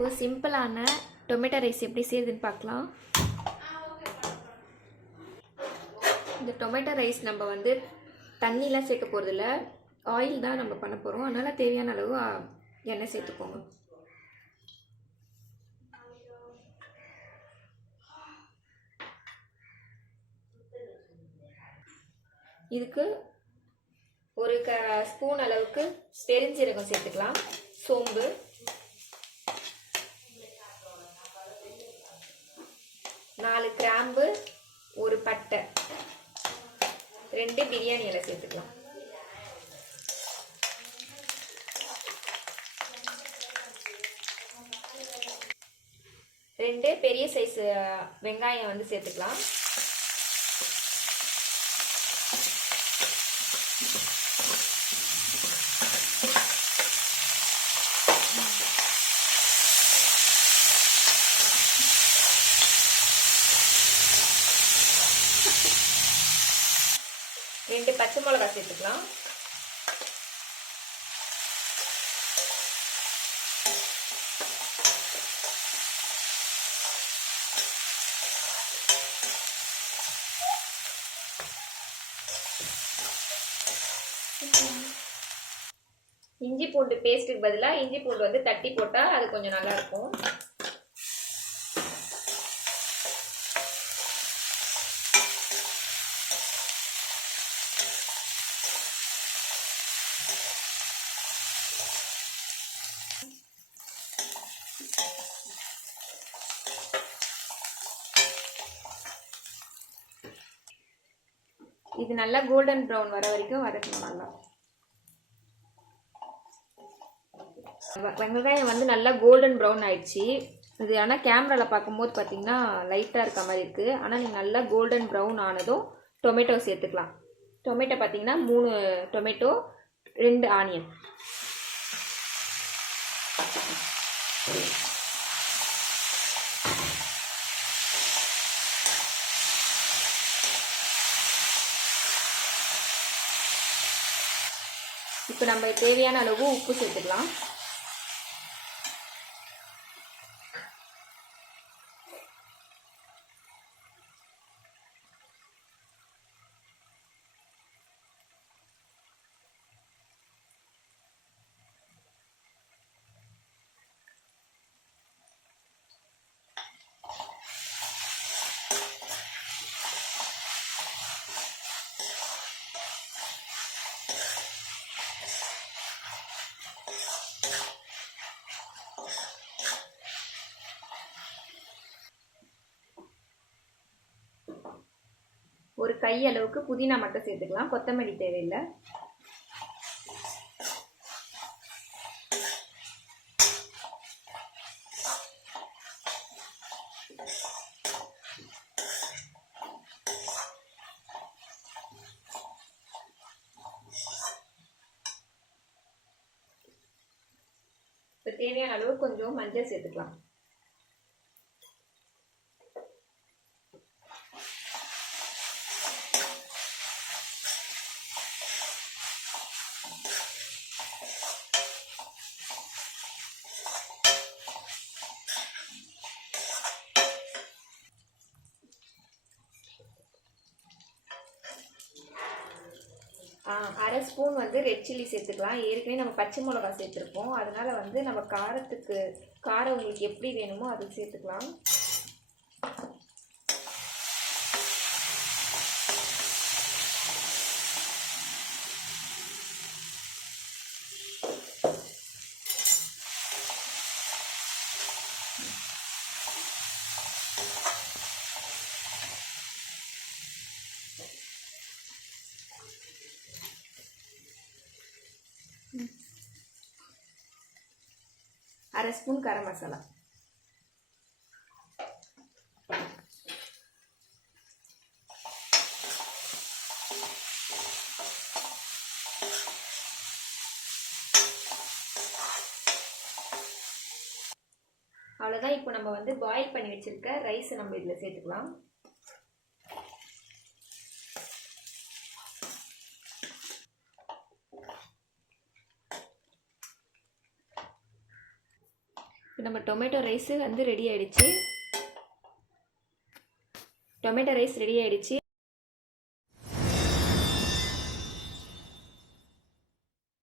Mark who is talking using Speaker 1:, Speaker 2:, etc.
Speaker 1: இப்போ சிம்பிளான tomato rice எப்படி செய்யுதுன்னு பார்க்கலாம். இந்த டொமேட்டோ ரைஸ் நம்ம வந்து தண்ணிலாம் சேர்க்க போகிறதில்ல ஆயில் தான் நம்ம பண்ண போகிறோம் அதனால் தேவையான அளவு எண்ணெய் சேர்த்துக்கோங்க. இதுக்கு ஒரு க ஸ்பூன் அளவுக்கு பெருஞ்சீரகம் சேர்த்துக்கலாம். சோம்பு. நாலு கிராம்பு ஒரு பட்டை. ரெண்டு பிரியாணி இலை சேர்த்துக்கலாம். ரெண்டு பெரிய சைஸ் வெங்காயம் வந்து சேர்த்துக்கலாம். ரெண்டு பச்சை மிளகா சேர்த்துக்கலாம். இஞ்சி பூண்டு பேஸ்ட்டுக்கு பதிலாக இஞ்சி பூண்டு வந்து தட்டி போட்டால் அது கொஞ்சம் நல்லா இது நல்லா கோல்டன் ப்ரௌன் வர வரைக்கும் வதக்கணும் நல்லா. வெங்காயம் வந்து நல்லா கோல்டன் ப்ரௌன் ஆயிடுச்சு. இது ஆனால் கேமராவில் பார்க்கும்போது பார்த்தீங்கன்னா லைட்டாக இருக்க மாதிரி இருக்குது ஆனால் நீங்கள் நல்லா கோல்டன் ப்ரௌன் ஆனதும் டொமேட்டோ சேர்த்துக்கலாம். டொமேட்டோ பார்த்தீங்கன்னா மூணு டொமேட்டோ ரெண்டு ஆனியன் இப்போ நம்ம தேவையான அளவு உப்பு சேர்த்துக்கலாம். ஒரு கை அளவுக்கு புதினா மட்டும் சேர்த்துக்கலாம். கொத்தமல்லி தேவையில்லை. இப்போ தேவையான அளவு கொஞ்சம் மஞ்சள் சேர்த்துக்கலாம். அரை ஸ்பூன் வந்து ரெட் சில்லி சேர்த்துக்கலாம். ஏற்கனவே நம்ம பச்சை மிளகா சேர்த்துருப்போம். அதனால் வந்து நம்ம காரத்துக்கு காரம் உங்களுக்கு எப்படி வேணுமோ அதை சேர்த்துக்கலாம். அரை ஸ்பூன் கரம் மசாலா. அவ்வளோதான் இப்போ நம்ம வந்து பாயில் பண்ணி வச்சுருக்க ரைஸை நம்ம இதில் சேர்த்துக்கலாம். நம்ம டொமேட்டோ ரைஸு வந்து ரெடி ஆகிடுச்சு டொமேட்டோ ரைஸ் ரெடி ஆகிடுச்சு